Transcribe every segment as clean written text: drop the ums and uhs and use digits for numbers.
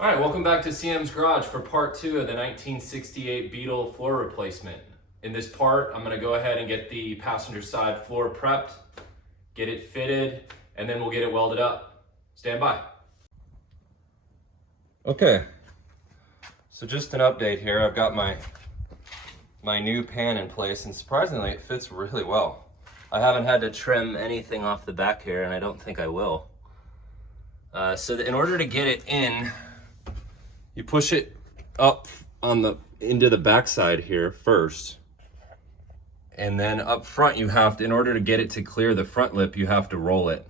All right, welcome back to CM's Garage for part 2 of the 1968 Beetle floor replacement. In this part, I'm gonna go ahead and get the passenger side floor prepped, get it fitted, and then we'll get it welded up. Stand by. Okay, so just an update here. I've got my new pan in place, and surprisingly, it fits really well. I haven't had to trim anything off the back here, and I don't think I will. In order to get it in, you push it up into the backside here first. And then up front, you have to, in order to get it to clear the front lip, you have to roll it.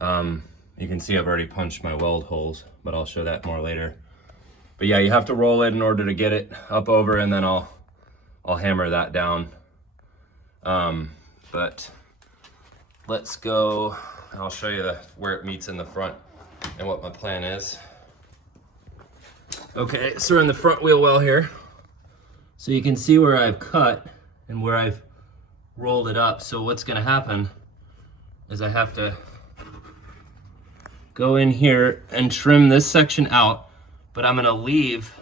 You can see I've already punched my weld holes, but I'll show that more later. But yeah, you have to roll it in order to get it up over, and then I'll hammer that down. But let's go, and I'll show you where it meets in the front and what my plan is. Okay, so we're in the front wheel well here. So you can see where I've cut and where I've rolled it up. So what's gonna happen is I have to go in here and trim this section out, but I'm gonna leave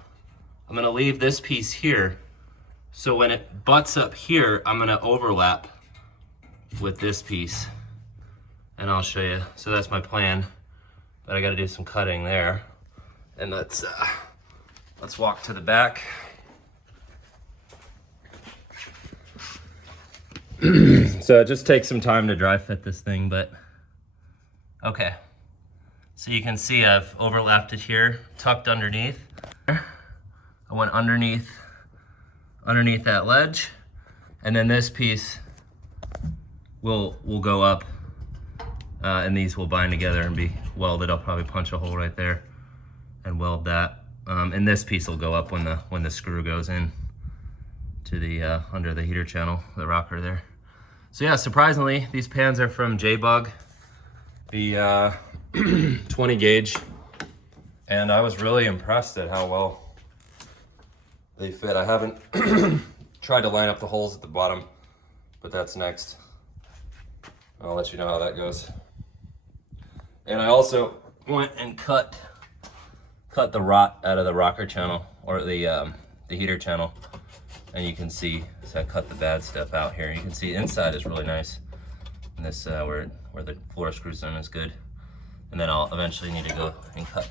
this piece here. So when it butts up here, I'm gonna overlap with this piece, and I'll show you. So that's my plan, but I gotta do some cutting there. And let's walk to the back. So it just takes some time to dry fit this thing, but okay. So you can see I've overlapped it here, tucked underneath. I went underneath that ledge, and then this piece will go up, and these will bind together and be welded. I'll probably punch a hole right there and weld that. And this piece will go up when the screw goes in to the under the heater channel, the rocker there. So yeah, surprisingly, these pans are from J-Bug, the 20 gauge, and I was really impressed at how well they fit. I haven't tried to line up the holes at the bottom, but that's next. I'll let you know how that goes. And I also went and cut the rot out of the rocker channel, or the heater channel, and you can see, so I cut the bad stuff out here. You can see inside is really nice, and this where the floor screws in is good. And then I'll eventually need to go and cut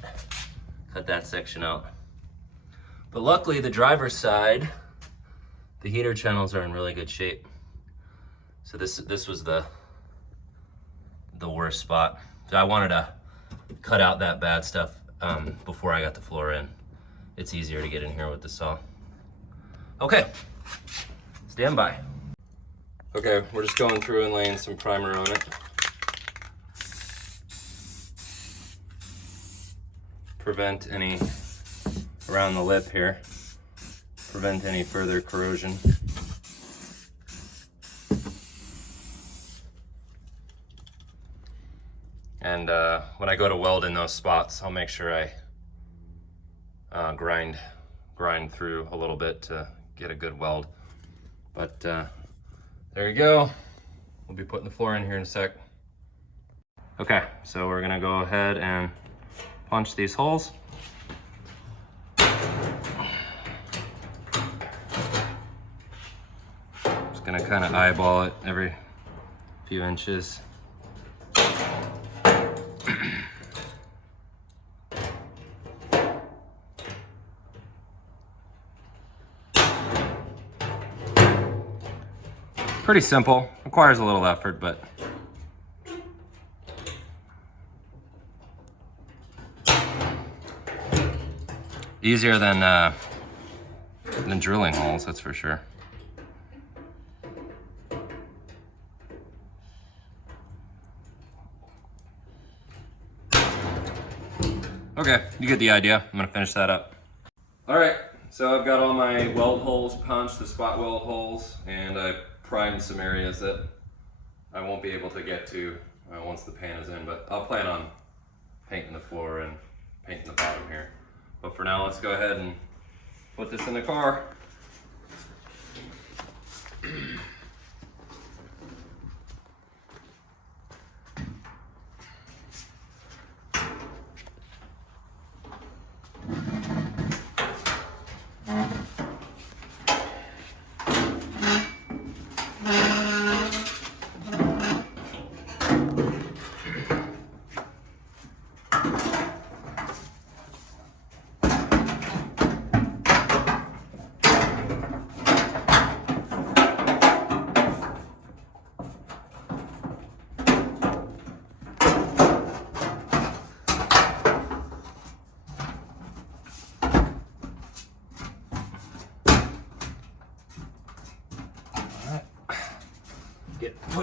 that section out. But luckily, the driver's side, the heater channels are in really good shape. So this was the worst spot. So I wanted to cut out that bad stuff before I got the floor in. It's easier to get in here with the saw. Okay, stand by. Okay, we're just going through and laying some primer on it. Prevent any, around the lip here, prevent any further corrosion. And when I go to weld in those spots, I'll make sure I grind through a little bit to get a good weld. But there you go. We'll be putting the floor in here in a sec. Okay, so we're gonna go ahead and punch these holes. Just gonna kind of eyeball it every few inches. Pretty simple, requires a little effort, but easier than drilling holes, that's for sure. Okay, you get the idea. I'm gonna finish that up. All right, so I've got all my weld holes punched, the spot weld holes, and I primed some areas that I won't be able to get to once the pan is in, but I'll plan on painting the floor and painting the bottom here. But for now, let's go ahead and put this in the car.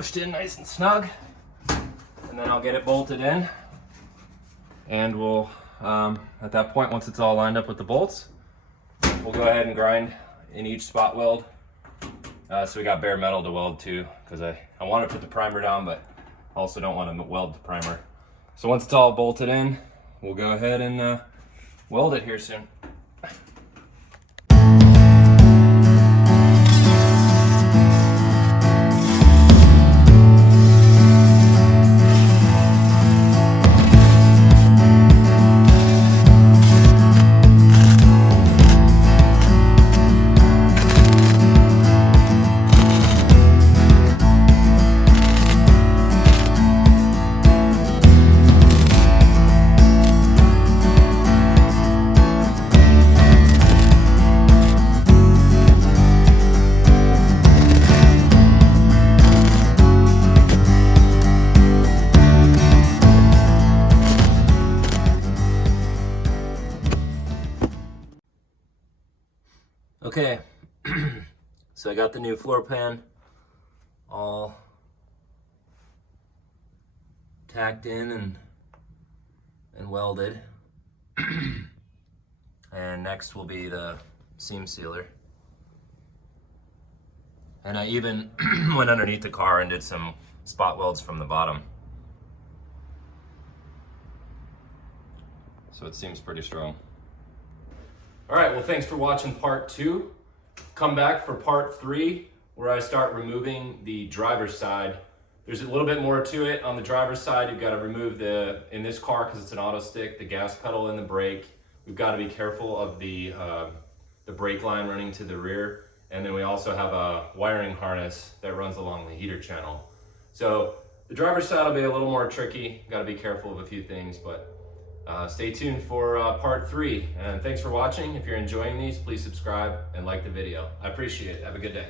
pushed in nice and snug. And then I'll get it bolted in. And we'll, at that point, once it's all lined up with the bolts, we'll go ahead and grind in each spot weld. So we got bare metal to weld too, because I want to put the primer down, but also don't want to weld the primer. So once it's all bolted in, we'll go ahead and weld it here soon. Okay, so I got the new floor pan all tacked in and welded. And next will be the seam sealer. And I even went underneath the car and did some spot welds from the bottom. So it seems pretty strong. All right, well, thanks for watching part 2. Come back for part 3, where I start removing the driver's side. There's a little bit more to it. On the driver's side, you've got to remove in this car, because it's an auto stick, the gas pedal and the brake. We've got to be careful of the brake line running to the rear. And then we also have a wiring harness that runs along the heater channel. So the driver's side will be a little more tricky. Got to be careful of a few things, but stay tuned for part 3, and thanks for watching. If you're enjoying these, please subscribe and like the video. I appreciate it. Have a good day.